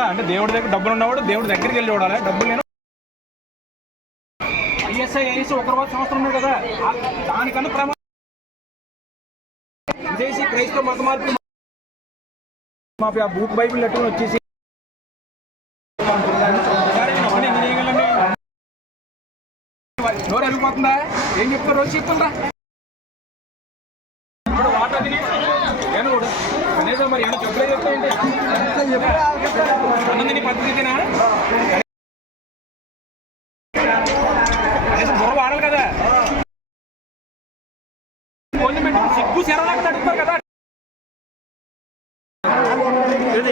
కదా అంటే దేవుడి దగ్గర డబ్బులు ఉన్నవాడు దేవుడి దగ్గరికి వెళ్ళి చూడాలి? డబ్బులు నేను ఐఎస్ఐ ఐఎస్ ఒక రోజు సంవత్సరం కదా. దానికన్నా ప్రమాదం. విదేశీ క్రైస్తవ మత మార్పు మా ఆ బూక్ బైబిల్ లెటర్ వచ్చేసి. ఎవరు నేను ఏం చెప్తారు? రోజు చెప్తుందా వాటర్ తిని. ఏమో కనీసం మరి ఏమో చెప్పలే చెప్తాయండి పద్ధతినా బుర్ర వాడాలి కదా. సిగ్గు శరణాలకు కదా.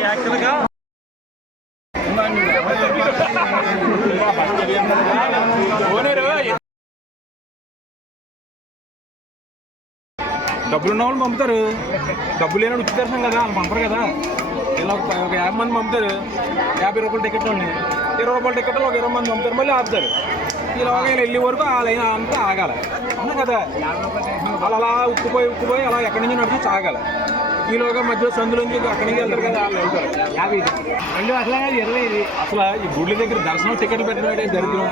యాక్చువల్గా? డబ్బులు ఉన్న వాళ్ళు పంపుతారు. డబ్బులు లేని ఉచిత దర్శనం కదా వాళ్ళు పంపరు కదా. ఇలా ఒక యాభై మంది పంపుతారు. యాభై రూపాయల టికెట్ ఉంది ఇరవై రూపాయల టికెట్ ఒక ఇరవై మంది పంపుతారు. మళ్ళీ ఆపుతారు. ఇలాగ ఇలా వెళ్ళే వరకు ఆ లైన్ అంతా ఆగాలి. అవునా కదా? వాళ్ళు అలా ఉక్కుపోయి ఉక్కుపోయి అలా ఎక్కడి నుంచి నడిచి ఆగాలి ఈలోగా మధ్యలో సందులో నుంచి అక్కడి నుంచి వెళ్తారు కదా వాళ్ళు వెళ్తారు. యాభై. రెండు అట్లా ఇరవై ఇది. అసలు ఈ గుడి దగ్గర దర్శనం టికెట్లు పెట్టడం దరిద్రం?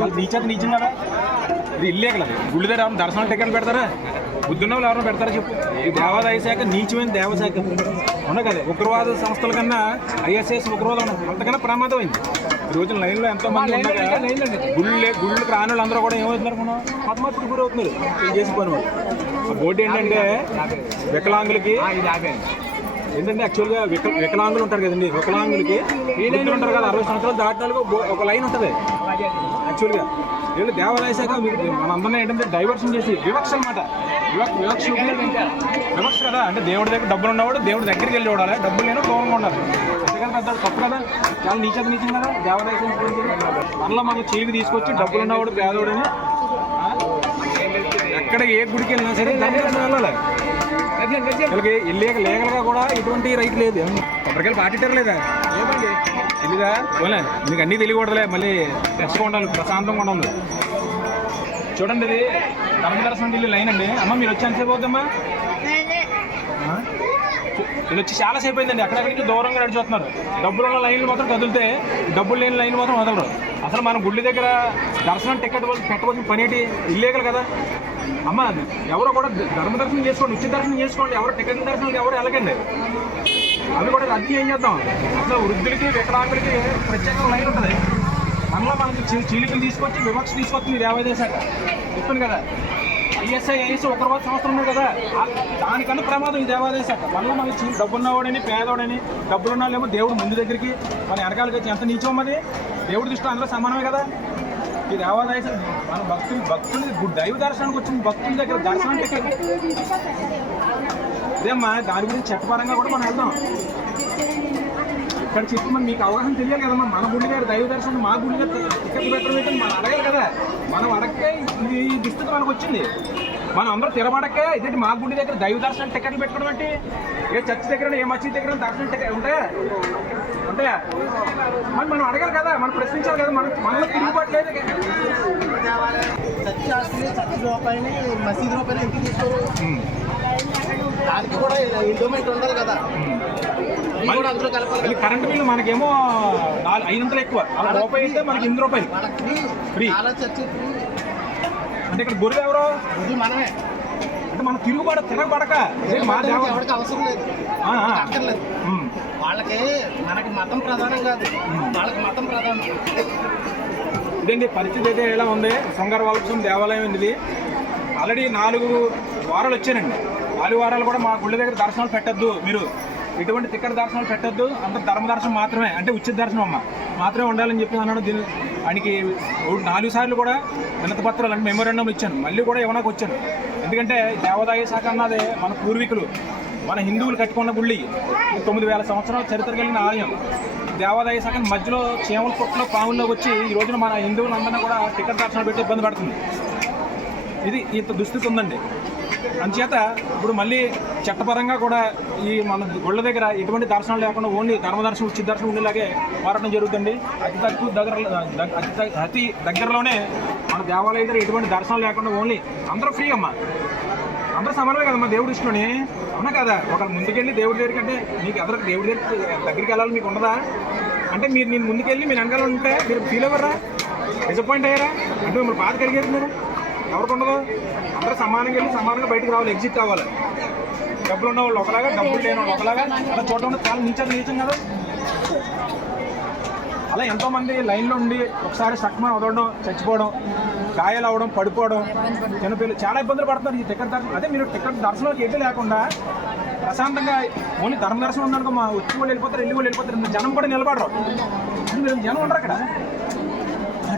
చాలా నీచేత నీచం కదా ఇది ఇల్లే కదా. గుడి దగ్గర దర్శనం టికెట్లు పెడతారా? బుద్ధున్న వాళ్ళు ఎవరైనా పెడతారా చెప్పు? ఈ దేవాదాయ శాఖ నీచమైన దేవశాఖ. కదా? ఉగ్రవాద సంస్థల కన్నా ఐఎస్ఐఎస్ ఉగ్రవాదం అంతకన్నా ప్రమాదం అయింది ఈ రోజు లైన్లో ఎంతో మంది ఉండగా గుళ్ళు గుళ్ళకి రాని వాళ్ళందరూ కూడా ఏమవుతున్నారు మనం? పద్మార్పుడు గురవుతున్నారు. ఏం చేసి పని బోర్డు ఏంటంటే వికలాంగులకి ఏంటంటే యాక్చువల్గా విక వికలాంగులు ఉంటారు కదండి. వికలాంగులకి వృద్ధులు ఉంటారు కదా అరవై సంవత్సరాలు దాటినాలకు ఒక లైన్ ఉంటుంది. యాక్చువల్గా వీళ్ళు దేవాలయ శాఖ మన మనందరినీ ఏంటంటే డైవర్షన్ చేసి వివక్ష అనమాట వివక్ష వివక్ష వివక్ష కదా? అంటే దేవుడి దగ్గర డబ్బులు ఉన్నవాడు దేవుడి దగ్గరికి వెళ్ళి చూడాలి. డబ్బులు లేని దూరంగా ఉండాలి అంతేకాదు పెద్ద తప్పు కదా? చాలా నీచత నీచం కదా? దేవాలయ మనలో మనం చీలికి తీసుకొచ్చి డబ్బులు ఉన్నవాడు పేదోడని ఎక్కడ ఏ గుడికి వెళ్ళినా సరే ధర్మదర్శనం వెళ్ళాలి. వీళ్ళకి ఇల్లీగ లీగల్గా కూడా ఎటువంటి రైట్ లేదు. కొబ్బరికాయలు పాటిట్టారు లేదా ఏమండి? తెలీదా? పోలే మీకు అన్నీ తెలియకూడదులే మళ్ళీ ఫ్రెష్గా ఉండాలి ప్రశాంతంగా ఉండాలి. చూడండి ఇది ధర్మదర్శనం ఢిల్లీ లైన్ అండి. అమ్మ మీరు వచ్చి ఎంతసేపు అవుద్దమ్మా ఇది వచ్చి చాలా సేపు అయిందండి. అక్కడక్కడికి దూరంగా నడిచొస్తున్నారు డబ్బులు ఉన్న లైన్లు మాత్రం కదిలితే డబ్బులు లేని లైన్ మాత్రం వదలరు. అసలు మన గుడి దగ్గర దర్శనం టికెట్ పెట్టవలసిన పని ఏంటి? ఇల్లీగల్ కదా. అమ్మ ఎవరో కూడా ధర్మ దర్శనం చేసుకోండి ఉచిత దర్శనం చేసుకోండి ఎవరు టికెట్ దర్శనం ఎవరు వెళ్ళకండి. అవి కూడా రద్దు ఏం చేద్దాం? అసలు వృద్ధులకి వికలాంగులకి ప్రత్యేకంగా లైన్ ఉంటుంది. మనలో మనకి చీలికలు తీసుకొచ్చి వివక్ష తీసుకొచ్చింది దేవాదాయ శాఖ చెప్పాను కదా. ఐఎస్ఐ ఐఎస్ ఒక సంవత్సరం ఉంది కదా. దానికన్నా ప్రమాదం ఈ దేవాదాయ శాఖ. మనలో మనకి డబ్బున్నవాడని పేదవాడని డబ్బులు వాళ్ళేమో దేవుడు ముందు దగ్గరికి మన వెనకాలకి వచ్చి ఎంత నీచం అది దేవుడి దృష్టి అందరూ సమానమే కదా. ఈ శాఖ మన భక్తులు భక్తులు దైవ దర్శనానికి వచ్చిన భక్తుల దగ్గర దర్శనం టికెట్ ఇదేమ్మా దాని గురించి చట్టపరంగా కూడా మనం వెళ్దాం. ఇక్కడ చెప్పి మీకు అవగాహన తెలియాలి కదమ్మా. మన గుడి గారు దైవ దర్శనం మా గుడి గారు టికెట్ పెట్టడం ఏంటని మనం అడగాలి కదా. మనం అడగకే ఇది ఈ దుస్థితి మనకు వచ్చింది. మనం అందరూ తిరబడకే ఇదేంటి మా గుడి దగ్గర దైవ దర్శనం టికెట్లు పెట్టుకోవడం ఏంటి? ఏ చర్చ్ దగ్గర ఏ మసీద్ దగ్గర దర్శనం టికెట్ ఉంటాయా? ఉంటాయా మరి మనం అడగాలి కదా మనం ప్రశ్నించాలి కదా మనం మనలో తిరుగుబాట్లేదు చర్చ్ ఆస్తిని చర్చ్ రూపాయని మసీద్ ఎందుకు తీసుకోరు? దానికి కూడా ఇండోమెంట్ ఉండాలి కదా. కరెంట్ బిల్లు మనకేమో ఐదు వందలు ఎక్కువ. అలా రూపాయి అయితే మనకి ఎనిమిది రూపాయలు. ఫ్రీ. అంటే ఇక్కడ గురువు ఎవరు? మనమే. అంటే మనం తిరుగుబాటు తిరగబడక మా అవసరం లేదు. వాళ్ళకి మనకి మతం ప్రధానం కాదు. వాళ్ళకి మతం ప్రధానం. ఇదండి పరిస్థితి అయితే ఎలా ఉంది? శృంగార దేవాలయం ఇది ఆల్రెడీ నాలుగు వారాలు వచ్చానండి. నాలుగు వారాలు కూడా మా గుళ్ళ దగ్గర దర్శనాలు పెట్టద్దు మీరు. ఎటువంటి తిక్కడ దర్శనాలు పెట్టద్దు. అంత ధర్మ దర్శనం మాత్రమే. అంటే ఉచిత దర్శనం అమ్మ. మాత్రమే ఉండాలని చెప్పి అన్నాడు. దీని ఆయనకి నాలుగు సార్లు కూడా వినతి పత్రాలు అంటే మెమోరాండం ఇచ్చాను. మళ్ళీ కూడా ఏమైనా వచ్చాను ఎందుకంటే దేవాదాయ శాఖ అన్నది మన పూర్వీకులు మన హిందువులు కట్టుకున్న గుళ్ళి. తొమ్మిది వేల సంవత్సరాల చరిత్ర కలిగిన ఆలయం. దేవాదాయ శాఖ మధ్యలో చీమల పుట్టలో పావుల్లో వచ్చి ఈ రోజున మన హిందువులందరినీ కూడా టికెట్ దర్శనం పెట్టి ఇబ్బంది పడుతుంది. ఇది ఇంత దుస్థితి ఉందండి. అందుచేత ఇప్పుడు మళ్ళీ చట్టపరంగా కూడా ఈ మన గుళ్ళ దగ్గర ఎటువంటి దర్శనం లేకుండా ఓన్లీ ధర్మదర్శనం ఉచిత దర్శనం ఉండేలాగే పోరాటం జరుగుతుంది. అతి తక్కువ దగ్గర అతి అతి దగ్గరలోనే మన దేవాలయ దగ్గర ఎటువంటి దర్శనం లేకుండా ఓన్లీ అందరూ ఫ్రీ అమ్మా. అందరూ సమానమే కదమ్మా దేవుడు ఇష్టమని అవునా కదా? ఒక ముందుకెళ్ళి దేవుడి దగ్గరికి అంటే నీకు ఎదురు దేవుడి దగ్గరికి దగ్గరికి వెళ్ళాలి మీకు ఉండదా? అంటే మీరు నేను ముందుకెళ్ళి మీ వెనకాల ఉంటే మీరు ఫీల్ అవ్వరా? డిసప్పాయింట్ అయ్యారా? అంటే మిమ్మల్ని బాధ కలిగారు మీరు ఎవరికి ఉండదు అందరూ సమానంగా వెళ్ళి సమానంగా బయటకు రావాలి ఎగ్జిట్ అవ్వాలి డబ్బులు ఉన్న వాళ్ళు ఒకలాగా డబ్బులు లేని వాళ్ళు ఒకలాగా అలా చూడడం చాలా నీచం నీచం కదా. అలా ఎంతో మంది లైన్లో ఉండి ఒకసారి సక్మన్ వదలడం చచ్చిపోవడం గాయాలు అవడం పడిపోవడం చిన్నపిల్లలు చాలా ఇబ్బందులు పడుతున్నారు ఈ టికెట్ దర్శనం అదే మీరు టికెట్ దర్శనంకి ఎటు లేకుండా ప్రశాంతంగా ఓన్లీ ధర్మ దర్శనం ఉందనుకో మా వచ్చి వాళ్ళు వెళ్ళిపోతారు వెళ్ళి వాళ్ళు వెళ్ళిపోతారు జనం కూడా నిలబడరు. మీరు జనం ఉండరు అక్కడ.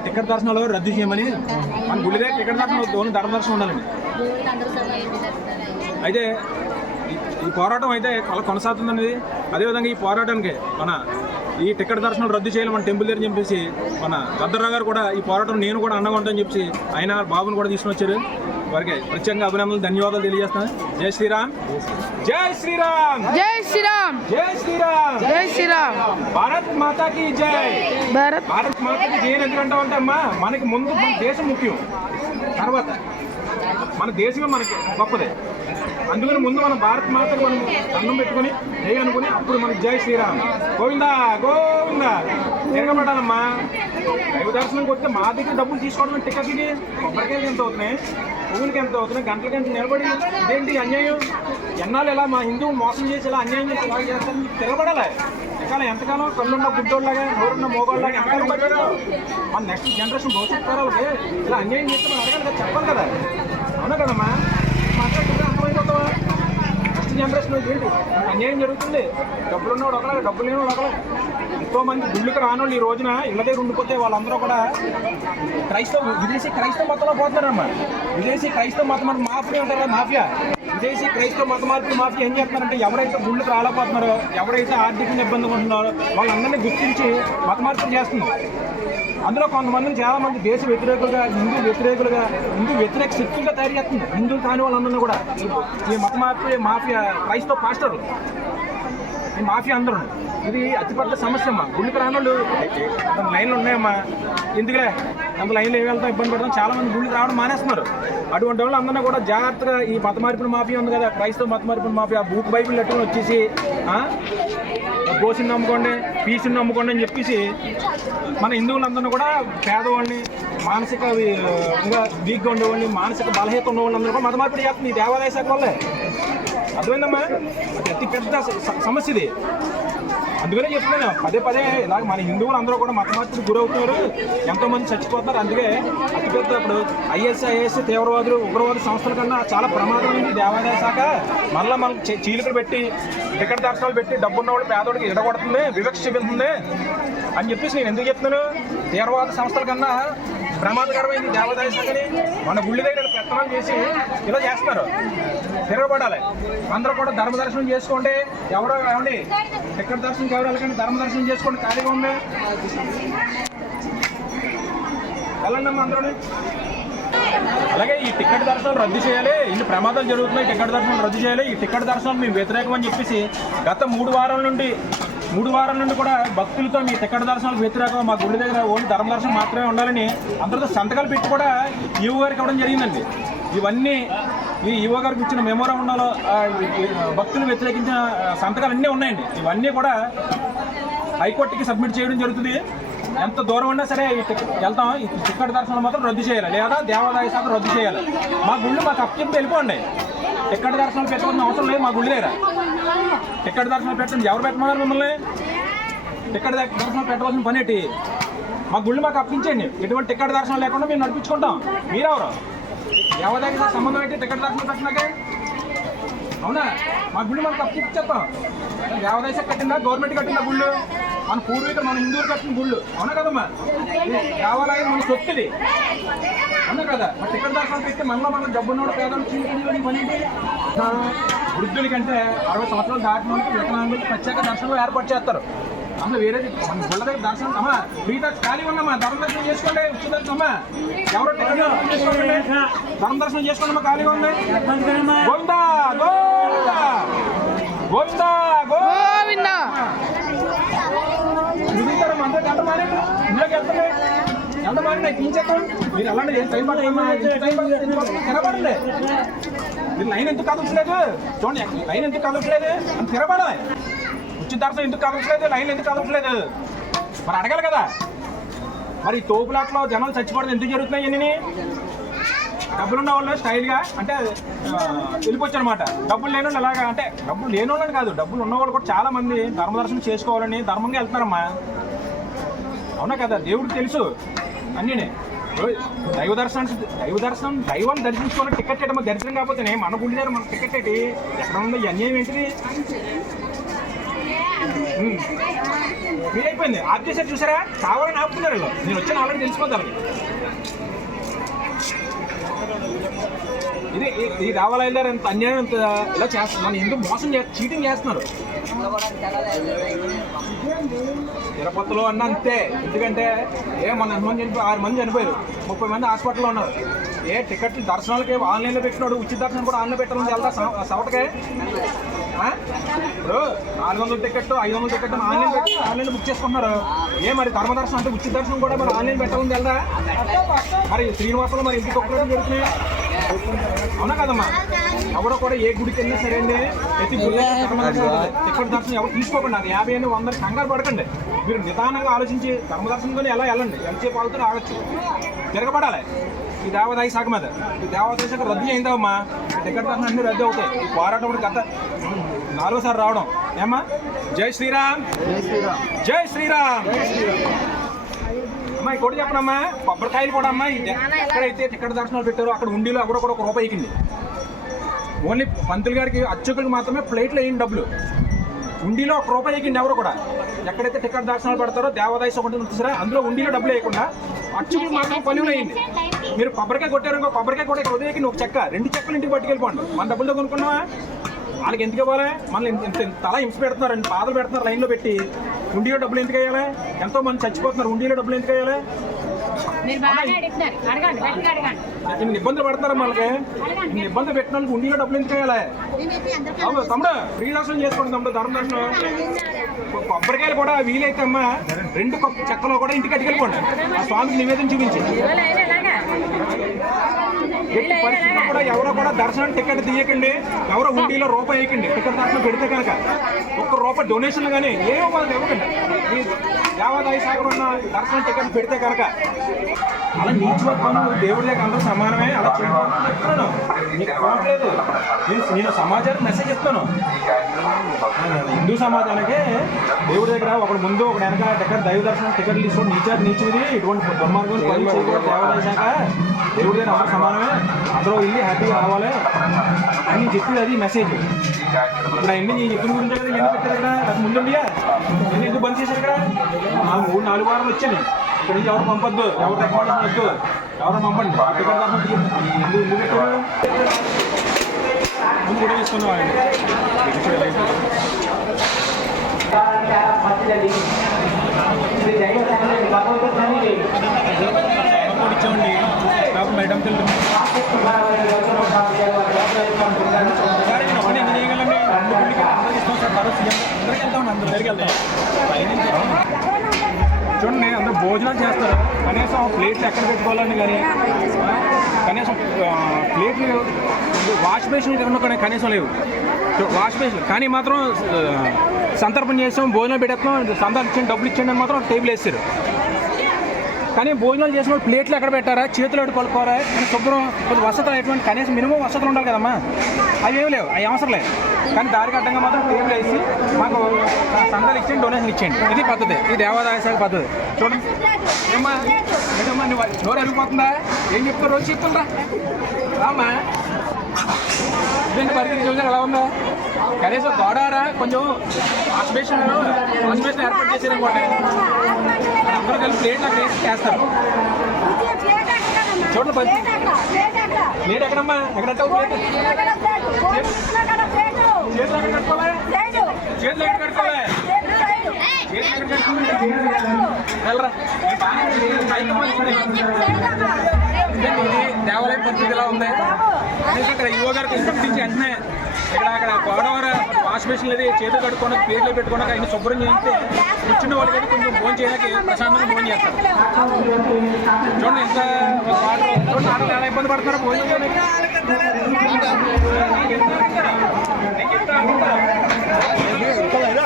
టికెట్ దర్శనాలు రద్దు చేయమని? మన గుడి దగ్గర టికెట్ దర్శనం ఓన్లీ ధర్మ దర్శనం ఉండాలండి. అయితే ఈ- పోరాటం అయితే కొల కొనసాగుతుందనేది అదేవిధంగా ఈ పోరాటానికి మన ఈ టికెట్ దర్శనం రద్దు చేయాలి మన టెంపుల్ దగ్గర చెప్పేసి మన భద్రరావు గారు కూడా ఈ పోరాటం నేను కూడా అండగా ఉంటానని చెప్పి ఆయన బాబుని కూడా తీసుకుని వచ్చారు వారికి ప్రత్యేకంగా అభినందనలు ధన్యవాదాలు తెలియజేస్తాను జై శ్రీరామ్. జై శ్రీరామ్. జై శ్రీరామ్. జై శ్రీరామ్. జై శ్రీరామ్. భారత్ మాతాకి జై. భారత్. భారత్ మాతకి జైలు ఎందుకంటావు అంటే అమ్మా మనకి ముందు మన దేశం ముఖ్యం. తర్వాత మన దేశమే మనకి గొప్పదే. అందుకని ముందు మన భారత్ మాతకు మనం అన్నం పెట్టుకొని జై అనుకుని అప్పుడు మనకి జై శ్రీరామ్. గోవిందా గోవిందా. తిరగబడాలమ్మా దైవ దర్శనంకి వస్తే మా దగ్గర డబ్బులు తీసుకోవడం టికెట్కి కొబ్బరికాయలకి ఎంత అవుతున్నాయి? పువ్వులకి ఎంత అవుతున్నాయి? గంటలకి ఎంత నిలబడి? ఇదేంటి అన్యాయం? ఎన్నాళ్ళు ఇలా మా హిందువు మోసం చేసి ఇలా అన్యాయం చేసి ఇలా చేస్తారు తిరగబడాలి ఎంతకాలం ఎంతకాలం కళ్ళున్న గుడ్డోళ్ళగా నోరున్న మోగోళ్ళగా ఎంతకాలం పడ్డారు మన నెక్స్ట్ జనరేషన్ భవిష్యత్తు తరాలకి ఇలా అన్యాయం చేస్తే మనం అడగాలి కదా చెప్పాలి కదా. అవునా కదమ్మా? నెక్స్ట్ జనరేషన్ ఏంటి? అన్యాయం జరుగుతుంది. డబ్బులు ఉన్నవాడు ఒకలా డబ్బులు లేనివాడు ఒకలా ఎంతో మంది గుళ్ళకి రానోళ్ళు ఈ రోజున ఇళ్ళ దగ్గర ఉండిపోతే వాళ్ళందరూ కూడా క్రైస్తవ విదేశీ క్రైస్తవ మతంలో పోతున్నారమ్మా విదేశీ క్రైస్తవ మతం అంటే మాఫియా ఉంటారు కదా మాఫియా. విదేశీ క్రైస్తవ మత మార్పులు మాఫియా ఏం చేస్తున్నారంటే ఎవరైతే గుళ్ళకి రాలేకపోతున్నారో ఎవరైతే ఆర్థికంగా ఇబ్బందిగా ఉంటున్నారో వాళ్ళందరినీ గుర్తించి మత మార్పులు చేస్తున్నారు. అందులో కొంతమందిని చాలా మంది దేశ వ్యతిరేకులుగా హిందూ వ్యతిరేకులుగా హిందూ వ్యతిరేక శక్తులుగా తయారు చేస్తుంది హిందువులు కాని వాళ్ళందరినీ కూడా. ఈ మత మాఫియా మాఫియా క్రైస్తవ పాస్టర్లు. ఈ మాఫియా అందరూ. ఇది అతిపెద్ద సమస్య అమ్మా గుళ్ళకి రానోళ్ళు లైన్లు ఉన్నాయమ్మా. ఎందుకులే? అంత లైన్లో ఏమి వెళ్తాం? ఇబ్బంది పడతాం. చాలా మంది గుళ్ళకి రావడం మానేస్తున్నారు. అటువంటి వాళ్ళు అందరినీ కూడా జాగ్రత్తగా ఈ మత మార్పుల మాఫియా ఉంది కదా. క్రైస్తవ మత మాఫియా బూక్ బైబిల్ లెట్టుకుని వచ్చేసి గోసిని నమ్ముకోండి పీసుని నమ్ముకోండి అని చెప్పేసి మన హిందువులందరినీ కూడా పేదవాడిని మానసిక ఇంకా వీక్గా ఉండేవాడిని మానసిక బలహీత ఉన్న కూడా మతమార్పిడి చేస్తుంది ఈ దేవాలయ శాఖ వల్లే. అర్థమైందమ్మా? అతి పెద్ద సమస్య ఇది. అందుకనే చెప్తున్నాను. పదే పదే ఇలాగ మన హిందువులు అందరూ కూడా మత గురవుతున్నారు. ఎంతో మంది చచ్చిపోతున్నారు. అందుకే అతిపెద్ద ఇప్పుడు ఐఎస్ ఐఎస్ తీవ్రవాదులు ఉగ్రవాద సంస్థల కన్నా చాలా ప్రమాదమైంది ఉంది దేవాదాయ శాఖ. మళ్ళీ మనం చీలికలు పెట్టి టికెట్ దర్శనాలు పెట్టి డబ్బున్న వాళ్ళు పేదోడికి ఎడగొడుతుంది వివక్ష చూపిస్తుంది అని చెప్పేసి నేను ఎందుకు చెప్తున్నాను? తీవ్రవాద సంస్థల కన్నా ప్రమాదకరమైంది దేవాదాయ శాఖని మన గుళ్ళ దగ్గర పెత్తనాలు చేసి ఇలా చేస్తున్నారు. తిరగబడాలి. అందరూ కూడా ధర్మ దర్శనం చేసుకోండి ఎవరో ఏమండి? టికెట్ దర్శనం ఎవరు వెళ్ళకండి? ధర్మ దర్శనం చేసుకోండి. ఖాళీగా ఉండే. వెళ్ళండి అమ్మా అందరూ అలాగే ఈ టికెట్ దర్శనం రద్దు చేయాలి. ఇన్ని ప్రమాదాలు జరుగుతున్నాయి. టికెట్ దర్శనం రద్దు చేయాలి. ఈ టికెట్ దర్శనం మేము వ్యతిరేకం అని చెప్పేసి గత మూడు వారాల నుండి మూడు వారాల నుండి కూడా భక్తులతో మీ తిక్కట దర్శనాలకు వ్యతిరేకం మా గుడి దగ్గర ఓన్లీ ధర్మ దర్శనం మాత్రమే ఉండాలని అందరితో సంతకాలు పెట్టి కూడా ఈవో గారికి ఇవ్వడం జరిగిందండి. ఇవన్నీ ఈ ఈవో గారికి ఇచ్చిన మెమోరాండంలో భక్తులు వ్యతిరేకించిన సంతకాలు అన్నీ ఉన్నాయండి. ఇవన్నీ కూడా హైకోర్టుకి సబ్మిట్ చేయడం జరుగుతుంది. ఎంత దూరం ఉన్నా సరే వెళ్తాం. ఈ టికెట్ దర్శనం మాత్రం రద్దు చేయాలి. లేదా దేవాదాయ శాఖ రద్దు చేయాలి. మా గుళ్ళు మాకు అప్పచెప్పి వెళ్ళిపోండి. టికెట్ దర్శనం పెట్టుకున్న అవసరం లేదు మా గుళ్ళు దగ్గర. టికెట్ దర్శనం పెట్టండి. ఎవరు పెట్టమన్నారు మిమ్మల్ని? టికెట్ దర్శనం పెట్టవలసిన పని ఏంటి? మా గుళ్ళు మాకు అప్పించండి ఎటువంటి టికెట్ దర్శనం లేకుండా మేము నడిపించుకుంటాం. మీరెవరు? దేవాదాయ సంబంధం ఏంటి? టికెట్ దర్శనం పెట్టినాకే? అవునా? మా గుళ్ళు మనకు అప్పు చెప్తాం దేవాదాయ కట్టిందా గవర్నమెంట్ కట్టిందా గుళ్ళు మన పూర్వీకులు మన హిందువులు కట్టిన గుళ్ళు. అవునా కదమ్మా? దేవాలయం మన సొత్తుది. అవునా కదా? మరి టికెట్ దర్శనం పెట్టి మనలో మనం డబ్బున్నోడు పేదలు చీకటి పని ఏంటి? ఆ, వృద్ధులకంటే అరవై సంవత్సరాలు దాటిన వాళ్ళకి వికలాంగులకి ప్రత్యేక దర్శనం ఏర్పాటు చేస్తారు. అసలు వేరే మన గుళ్ళ దగ్గర దర్శనం అమ్మా మిగతా ఖాళీ ఉన్నామా ధర్మ దర్శనం చేసుకోండి ఉచిత దర్శనం. అమ్మా ఎవరో దర్శనం ధర్మ దర్శనం చేసుకోండి అమ్మా ఖాళీగా ఉంది గోవిందా గోవిందా. గోవిందా గోవింద. గంట మీరు అలాంటి ఏం టైం పడుతుందా టైం మీరు లైన్ ఎందుకు కదలట్లేదు చూడండి లైన్ ఎందుకు కదలట్లేదు అని తిరగబడాలి ఉచిత దర్శనం ఎందుకు కదలట్లేదు లైన్ ఎందుకు కదలట్లేదు మరి అడగాలి కదా. మరి తోపులాట్లో జనాలు చచ్చిపోవడం ఎందుకు జరుగుతున్నాయి ఇవన్నీ? డబ్బులు ఉన్న వాళ్ళు స్టైల్గా అంటే వెళ్ళిపోవచ్చు అనమాట డబ్బులు లేని వాళ్ళు అంటే డబ్బులు లేని వాళ్ళని కాదు డబ్బులు ఉన్న వాళ్ళు కూడా చాలా మంది ధర్మదర్శనం చేసుకోవాలని ధర్మంగా వెళ్తున్నారమ్మా. అవునా కదా? దేవుడికి తెలుసు అన్నీ దైవ దర్శనం దైవ దర్శనం దైవాన్ని దర్శించుకోవాలి టికెట్ చేయడం దర్శనం కాకపోతేనే మన గుండె దగ్గర మన టికెట్ ఏంటి? ఎక్కడ ఉందో? అన్యాయం ఏంటిది? ఉమ్. ఫ్రీ అయిపోయింది చూసారా? కావాలని ఆపుతున్నారు వీళ్ళు. నేను వచ్చాను ఆల్రెడీ తెలిసిపోతారు. ఇది ఈ- దేవాలయాలు ఎంత అన్యాయం ఎంత ఇలా చేస్తున్నారు మన ఎందుకు మోసం చే చీటింగ్ చేస్తున్నారు. తిరుపతిలో అన్న అంతే. ఎందుకంటే ఏ మన ఎంతమంది చనిపోయి ఆరు మంది చనిపోయారు. ముప్పై మంది హాస్పిటల్లో ఉన్నారు. ఏ టికెట్లు దర్శనాలకి ఆన్లైన్లో పెట్టినాడు. ఉచిత దర్శనం కూడా ఆన్లైన్ పెట్టాలని వెళ్తా సవటకే? ఇప్పుడు నాలుగు వందల టికెట్ ఐదు వందల టికెట్ ఆన్లైన్ పెట్టి ఆన్లైన్ బుక్ చేసుకుంటున్నారు. ఏ మరి ధర్మ దర్శనం అంటే ఉచిత దర్శనం కూడా మరి ఆన్లైన్ పెట్టాలని వెళ్దా మరి శ్రీనివాసంలో మరి ఇంటికి ఒక్కరోజు జరుగుతున్నాయి అవునా కదమ్మా? ఎవడో కూడా ఏ గుడికి వెళ్ళినా సరే అండి ప్రతి గుడి ధర్మ దర్శనం ఎవరు తీసుకోకండి అది యాభై అని వంద కంగారు పడకండి. మీరు నిదానంగా ఆలోచించి ధర్మ దర్శనంతోనే ఎలా వెళ్ళండి ఎంతసేపు ఆగుతుంది ఆగచ్చు. తిరగబడాలి. ఈ దేవాదాయ శాఖ మీద. ఈ దేవాదాయ శాఖ రద్దు అయిందమ్మా. టికెట్ దర్శనం అన్ని రద్దు అవుతాయి. పోరాటం కూడా గత నాలుగోసారి రావడం. ఏమ్మా? జై శ్రీరామ్. జై శ్రీరామ్. అమ్మా ఇంకోటి చెప్పనమ్మా కొబ్బరికాయలు కూడా అమ్మా ఎక్కడైతే టికెట్ దర్శనాలు పెట్టారో అక్కడ ఉండిలో అక్కడ కూడా ఒక రూపాయి ఎక్కింది. ఓన్లీ పంతులు గారికి అర్చకులకు మాత్రమే ప్లేట్లు వేయండి డబ్బులు. ఉండిలో ఒక రూపాయి ఎక్కింది ఎవరు కూడా. ఎక్కడైతే టికెట్ దర్శనాలు పెడతారో దేవాదాయ సొంత చూసారా అందులో ఉండిలో డబ్బులు వేయకుండా అర్చకులు మాత్రం పనులు వేయండి మీరు కొబ్బరికాయ కొట్టారు ఇంకో కొబ్బరికాయ కూడా ఇక్కడ ఉదయం ఒక చెక్క. రెండు చెక్కలు ఇంటికి పట్టుకెళ్ళిపోండి. మన డబ్బులతో కొనుక్కున్నావా? వాళ్ళకి ఎందుకు ఇవ్వాలి? మనల్ని ఇంత తల హింస పెడుతున్నారు అండి బాధలు పెడుతున్నారు లైన్లో పెట్టి. ఉండిలో డబ్బులు ఎందుకు వేయాలి? ఎంతో మంది చచ్చిపోతున్నారు. ఉండిలో డబ్బులు ఎందుకు వేయాలి? ఇన్ని ఇబ్బందులు పడతారు మనకి ఇన్ని ఇబ్బందులు పెట్టిన వాళ్ళకి ఉండిలో డబ్బులు ఎందుకు వేయాలి? అవును తమ్ముడు ఫ్రీ దర్శనం చేసుకోండి తమ్ముడు ధర్మ దర్శనం కొబ్బరికాయలు కూడా వీలైతే అమ్మా రెండు చెక్కలో కూడా ఇంటికి అట్టుకెళ్ళిపోండి ఆ స్వామికి నివేదన చూపించి కూడా ఎవరో కూడా దర్శనం టికెట్ తీయకండి. ఎవరో ఉండిలో రూపాయి వేయకండి. టికెట్ దర్శనం పెడితే కనుక ఒక్క రూపాయి డొనేషన్లు కానీ ఏమో వాళ్ళు ఇవ్వకండి. ఈ దేవాదాయ శాఖ ఉన్న దర్శనం టికెట్ పెడితే కనుక అలా నీచువత్వం దేవుడి దగ్గర అందరూ సమానమే. అలా చెప్తున్నాను. నీకు కోపలేదు నేను నేను సమాజానికి మెసేజ్ ఇస్తాను. హిందూ సమాజానికి దేవుడి దగ్గర ఒకడు ముందు ఒకడు వెనక టికెట్ దైవ దర్శనం టికెట్ తీసుకొని నీచారు నీచుది ఇటువంటి దుర్మార్గం దేవాదాయ శాఖ దేవుడు దగ్గర అందరూ సమానమే. అందరూ వెళ్ళి హ్యాపీగా రావాలి. అని నేను చెప్పేది అది మెసేజ్ ఇప్పుడు అవన్నీ నేను చెప్పిన గురించి కదా ఎన్ని పెట్టారు ఇక్కడ. నాకు ముందు ఎన్ని ఎందుకు బంద్ చేశారు ఇక్కడ? నాలుగు మూడు నాలుగు వారాలు వచ్చాను ఇక్కడ నుంచి ఎవరు పంపొద్దు. ఎవరు రికార్డేషన్ వద్దు. ఎవరు పంపండి టికెట్ దర్శనం ఎందుకు ఎందుకు పెట్టారు ముందు కూడా వేసుకున్నాం ఆయన భగవంతుడు ఇచ్చామండి నాకు మేడం వెళ్తాం చూడండి అందరూ భోజనాలు చేస్తారు. కనీసం ప్లేట్లు ఎక్కడ పెట్టుకోవాలని కానీ? కనీసం ప్లేట్లు వాష్ బేసిన్ ఏమన్నా కనీసం లేవు. Wash basin. కానీ మాత్రం సందర్భం సంతర్పణ చేసాం భోజనం పెట్టేస్తాం సందర్భం ఇచ్చిన డబ్బులు ఇచ్చేయండి అని మాత్రం టేబుల్ వేస్తారు కానీ భోజనాలు చేసిన ప్లేట్లు ఎక్కడ పెట్టారా? చేతులు ఎక్కడ పలుకోరా? కానీ శుభ్రం కొద్ది వసతులు ఎటువంటి కనీసం మినిమం వసతులు ఉండాలి కదమ్మా. అవి ఏమి లేవు అవి అవసరం లేదు. కానీ దారికి అడ్డంగా మాత్రం టేబుల్ వేసి మాకు సందాలు ఇచ్చేయండి డొనేషన్ ఇచ్చేయండి. ఇది పద్ధతి ఇది దేవాదాయ శాఖ పద్ధతి. చూడండి. ఏమ్మా ఏదమ్మా నువ్వు నోరు అరిగిపోతుందా? ఏం చెప్తావు రోజు చెప్తుండ్రా. రామ్మా. ఇదేంటి పరిస్థితి చూసారు ఎలా ఉందా. కనీసం గోడారా కొంచెం ఆక్సిబేషన్ ఆక్సిబేషన్ ఏర్పాటు చేసేది అనుకోండి. అందరూ కలిసి ప్లేట్ నాకు వేసి చేస్తారు. చూడండి పరిస్థితి ప్లేట్ ఎక్కడమ్మా? ఎక్కడ చేతులు ఎక్కడ కట్టుకోవాలి? చేతులు ఎక్కడ కట్టుకోవాలి? వెళ్ళరా. ఇది దేవాలయం పరిస్థితి ఎలా ఉంది? అందుకే ఇక్కడ యువ గారికి ఇంటించి వెంటనే ఇక్కడ అక్కడ గోదావరి వాష్ బేసిన్ లేదు చేతులు కట్టుకోవడానికి ప్లేట్లు పెట్టుకోవడానికి ఆయన శుభ్రం చేస్తే కూర్చున్న వాళ్ళకి కొంచెం ఫోన్ చేయడానికి ప్రశాంతంగా ఫోన్ చేస్తారు. చూడండి ఎంత వాటర్ చూడండి ఆడలు ఎలా ఇబ్బంది పడుతున్నారు భోజనం చేయడానికి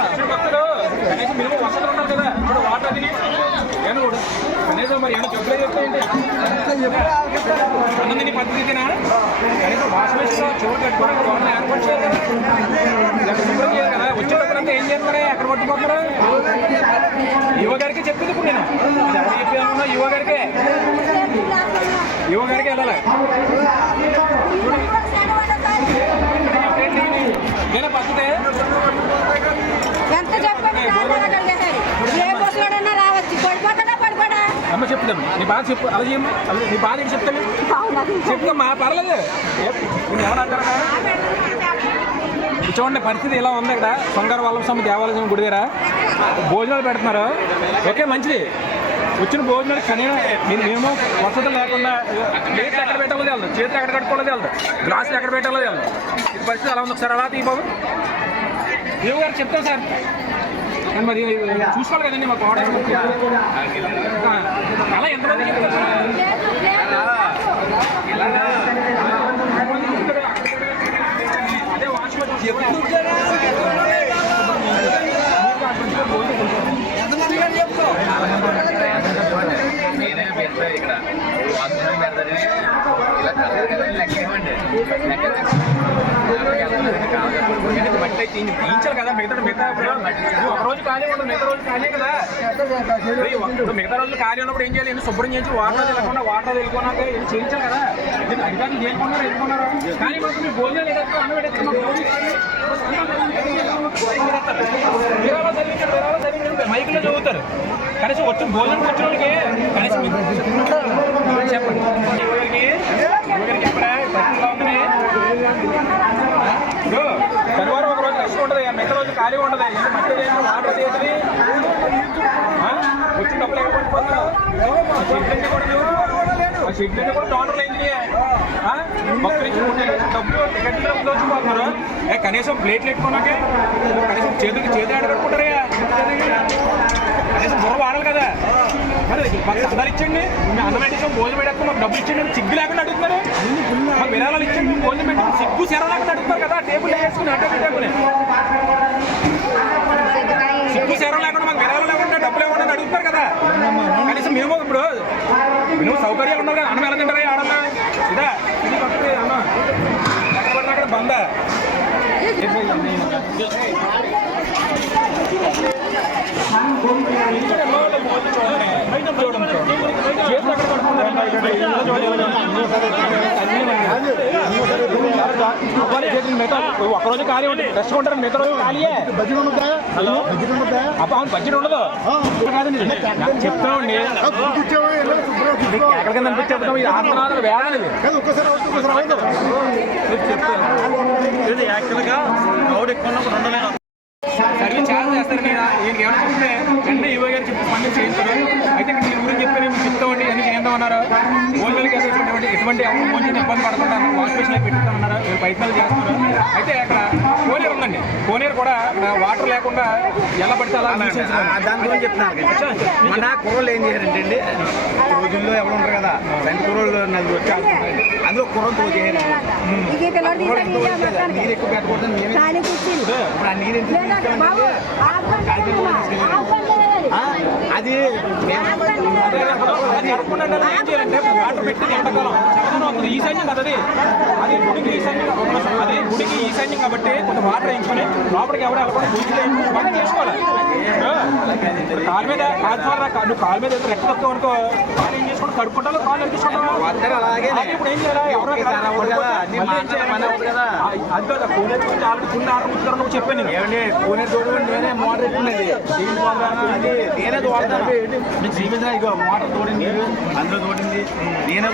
వచ్చిన భక్తులు కనీసం మినిమం వసతులు ఉన్నారు కదా ఇప్పుడు వాటర్ తిని ఏమో చెప్పులే చెప్తాయండి అన్నది నీ పద్ధతి కనీసం వాష్ మెషిన్ చోటు గవర్నమెంట్ ఏర్పాటు చేయాలి కదా. శుభ్రం చేయాలి కదా. వచ్చేటప్పుడంతా ఏం చేస్తున్నారు ఎక్కడ పట్టుకోకుండా యువ గారికి చెప్పింది ఇప్పుడు నేను. చెప్పాను యువ గారికే. యువ గారికి వెళ్ళాలి ఇదేనా పద్ధతి ఎంత చెప్పండి ఏ బస్సులోనన్నా రావచ్చు పడిపోతాడా పడిపోడా అమ్మ నీ బాధ చెప్పు అలా చేయమ్మా అలా నీ బాధ ఏంటి చెప్తాను? చెప్తామ్మా పర్లేదు నేను చూడండి పరిస్థితి ఇలా ఉంది ఇక్కడ. సొంగారు వల్లభ స్వామి దేవాలయం గుడి దగ్గర. భోజనాలు పెడుతున్నారు. ఓకే మంచిది. వచ్చిన భోజనాలు కనీసం మేము మేము వసతులు లేకుండా చేతులు ఎక్కడ పెట్టాలో తెలదు. చేతులు ఎక్కడ కట్టుకోవాలో తెలదు. గ్లాసులు ఎక్కడ పెట్టాలో తెలదు. పరిస్థితి అలా ఉంది ఒకసారి అలా తీ బాబు దేవు గారు చెప్తాం సార్. మరి చూసుకోవాలి కదండి మాకు ఆర్డర్ అలా ఎంతమంది చెప్తారు సార్? అదే వాచ్మెన్ నేనే పెడతాను ఇక్కడ వాస్తవం పెడతాను ఇలా కలర్ కలర్ లెక్క ఇవ్వండి లెక్క ఎందుకు తీయించాలి కదా మిగతా మిగతా ఒక రోజు ఖాళీ ఉండదు మిగతా రోజు ఖాళీ కదా. మిగతా రోజులు ఖాళీ ఉన్నప్పుడు ఏం చేయాలి? శుభ్రం చేయించి వాటర్ వెళ్ళకుండా వాటర్ వెళ్ళుకున్నాక ఇది చేయించాలి కదా. ఇది అధికారులు చేయకున్నారు వెళ్ళుకున్నారు కానీ మాకు మీ భోజనాలు ఏదైతే అన్నం పెట్టేస్తున్నారు మైకులో చదువుతారు. కనీసం వచ్చిన భోజనం వచ్చిన వాళ్ళకి కనీసం చెప్పండి ఎవరికి ఎవరికి చెప్పరా పరిస్థితి ఎలా ఉందని ఇప్పుడు శనివారం ఒక రోజు రెస్ట్ ఉంటుంది మిగతా రోజు ఖాళీ ఉంటుంది ఏంటి మధ్య ఏమో వాటర్ చేసి ఆ? వచ్చిన డబ్బులు కూడా లేవు. ఆ? షెడ్లన్నీ కూడా డోనర్లు అయింది డబ్బులు టికెట్ డబ్బులు ఏ కనీసం ప్లేట్లు ఎట్టుకున్నాకే కనీసం చేతులకి చేతులు ఆడగట్టుకుంటారా కనీసం బుర్ర వాడాలి కదా. మరి మాకు అందరు ఇచ్చండి మేము అన్నం పెట్టేసాం భోజనం పెట్టాక. మాకు డబ్బులు ఇచ్చండి సిగ్గు లేకుండా అడుగుతున్నారు. మాకు విరాళాలు ఇచ్చండి భోజనం పెట్టాం సిగ్గు సెర లేకుండా అడుగుతారు కదా. టేబుల్ వేసుకుని అడ్డ టేబుల్ సిగ్గు సెర లేకుండా మాకు విరాళాలు లేకుండా డబ్బులు ఇవ్వకుండా అని అడుగుతారు కదా కనీసం మేము ఇప్పుడు మేము సౌకర్యాలు ఉండాలి కదా అన్నం ఎలా తింటారా? ఆడన్నా ఇదా. ఇది అన్నం. పడినా అక్కడ బందా. ఒకరోజు ఖాళీ ఉంటుంది. రెస్ట్ ఉంటారు మిగతా రోజు ఖాళీయే. హలో? అబ్బా అవును బడ్జెట్ ఉండదు. కాదండి చెప్తామండి ఎక్కడ కింద అనిపించేద్దాం ఇది ఆత్మనాథుల వేదన ఇది. యాక్చువల్గా క్రౌడ్ ఎక్కువ ఉన్నప్పుడు సర్వీస్ ఛార్జ్ చేస్తారు నేను ఈయనకి ఏమనుకుంటే వెంటనే యువ గారు చెప్పి పని చేయించారు అయితే ఇక్కడ గురించి మేము చెప్తామండి అన్ని చేద్దామన్నారు ఓల్వేలకి ఎటువంటి ఎటువంటి అమౌంట్ ఇబ్బంది పడకుండా వాష్ బేసిన్ పెట్టుతామన్నారు వీళ్ళు ప్రయత్నాలు చేస్తున్నారు. అయితే అక్కడ కోనేరు ఉందండి. కోనేరు కూడా వాటర్ లేకుండా ఎలా పడితే అలా. దాని గురించి చెప్తున్నాను. మన కుర్రోళ్ళు ఏం చేశారంటే అండి రోజుల్లో ఎవరు ఉంటారు కదా. రెండు కుర్రోళ్ళు నలుగురు వచ్చి అందులో కుర్రలు తో చేయాలి. నీరు ఎక్కువ పెట్టకూడదు ఇప్పుడు ఆ నీరు ఎందుకు అది అది జరగకుండా ఏం చేయాలంటే వాటర్ పెట్టి ఎండాకాలం చక్కగా వస్తుంది ఈశాన్యం కదా అది అది గుడికి ఈశాన్యం అది గుడికి ఈశాన్యం కాబట్టి కొంత వాటర్ వేయించుకొని లోపలికి ఎవరు వెళ్ళకుండా గుడికి పని చేసుకోవాలి కాలు మీద కాదు నువ్వు కాలు మీద రెక్క వస్తావు అనుకో కాలు ఏం చేసుకుంటా కడుక్కుంటా అలాగే. అది ఇప్పుడు ఏం చేయాలి? కదా, నువ్వు చెప్పాను నేను. ఏమండి మోటార్ మీకు మోటార్ తోడింది అందులో తోడింది నేనే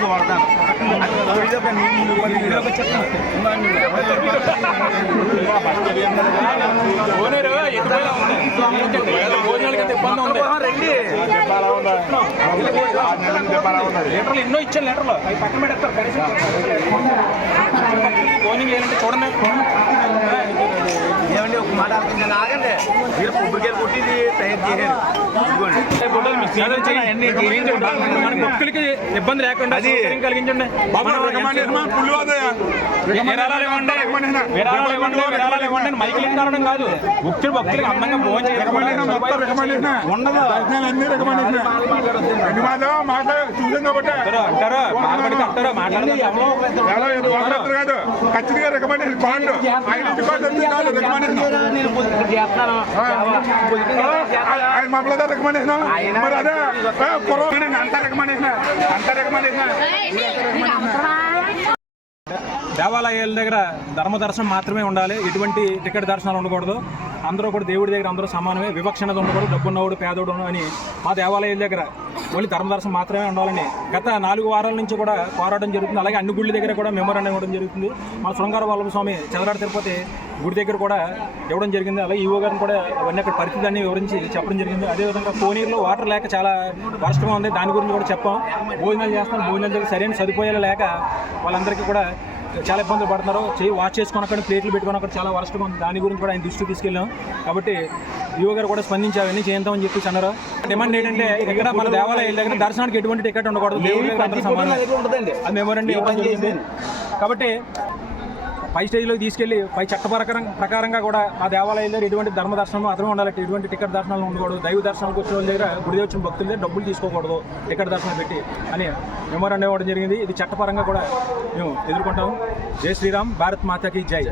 భోజనాలకి ఇబ్బంది ఉంది. రండి లీటర్లు ఎన్నో ఇచ్చాను లీటర్లు అవి పక్కన పెడతారు కనీసం. ఫోనింగ్ లేదంటే చూడండి ఏమండి ఒక మాట ఆలోచించాలి కాదండి మీరు కొబ్బరికాయలు కొట్టిది తయారు మన భక్తులకి ఇబ్బంది లేకుండా అది- కలిగించండి. మైకులు కారణం కాదు. భక్తులు భక్తులకి అందంగా భోజనం అంటారు? అంటారు? మాట్లాడదాం? ఖచ్చితంగా రికమెండేషన్ బాండ్. కార్డు రికమెండేషన్ ఆయన మరి అదే అంతా అంతా రికమెండేషన్ దేవాలయాల దగ్గర ధర్మ దర్శనం మాత్రమే ఉండాలి. ఎటువంటి టికెట్ దర్శనాలు ఉండకూడదు. అందరూ కూడా దేవుడి దగ్గర అందరూ సమానమే. వివక్షణత ఉండకూడదు డబ్బున్నవాడు పేదోడు అని మా దేవాలయాల దగ్గర ఓన్లీ ధర్మ దర్శనం మాత్రమే ఉండాలని గత నాలుగు వారాల నుంచి కూడా పోరాటం జరుగుతుంది. అలాగే అన్ని గుళ్ళ దగ్గర కూడా మెమోరాండం ఇవ్వడం జరుగుతుంది. మా శృంగార వల్లభ స్వామి చదరాడ తిరుపతి గుడి దగ్గర కూడా ఇవ్వడం జరిగింది. అలాగే ఈవో గారిని కూడా అవన్నీ అక్కడ పరిస్థితి అన్ని వివరించి చెప్పడం జరిగింది. అదేవిధంగా కోనీరులో వాటర్ లేక చాలా వర్షంగా ఉంది. దాని గురించి కూడా చెప్పాం. భోజనాలు చేస్తాం. భోజనాలు సరైన సదుపాయాలు లేక వాళ్ళందరికీ కూడా చాలా ఇబ్బందులు పడుతున్నారు. చేయి వాష్ చేసుకుని అక్కడ ప్లేట్లు పెట్టుకుని అక్కడ చాలా వరస్ట్గా ఉంది. దాని గురించి కూడా ఆయన దృష్టికి తీసుకెళ్ళాం. కాబట్టి యువ గారు కూడా స్పందించి అవన్నీ చేద్దామని చెప్పేసి అన్నారు. డిమాండ్ ఏంటంటే ఇక్కడ మన దేవాలయాల దగ్గర దర్శనానికి ఎటువంటి టికెట్ ఉండకూడదు. దేవుడి దగ్గర అందరూ సమానం. అది మెమోరండి కాబట్టి పై స్టేజ్లోకి తీసుకెళ్ళి పై చట్ట ప్రకారంగా కూడా ఆ దేవాలయాల్లో ఎటువంటి ధర్మ దర్శనం మాత్రమే ఉండాలి ఎటువంటి టికెట్ దర్శనాలు ఉండకూడదు. దైవ దర్శనాలకు వచ్చిన వాళ్ళ దగ్గర గుడి వచ్చిన భక్తుల దగ్గర డబ్బులు తీసుకోకూడదు టికెట్ దర్శనం పెట్టి అని మెమోరండం ఇవ్వడం జరిగింది. ఇది చట్టపరంగా కూడా మేము ఎదుర్కొంటాం. జై శ్రీరామ్ భారత్ మాతకి జై.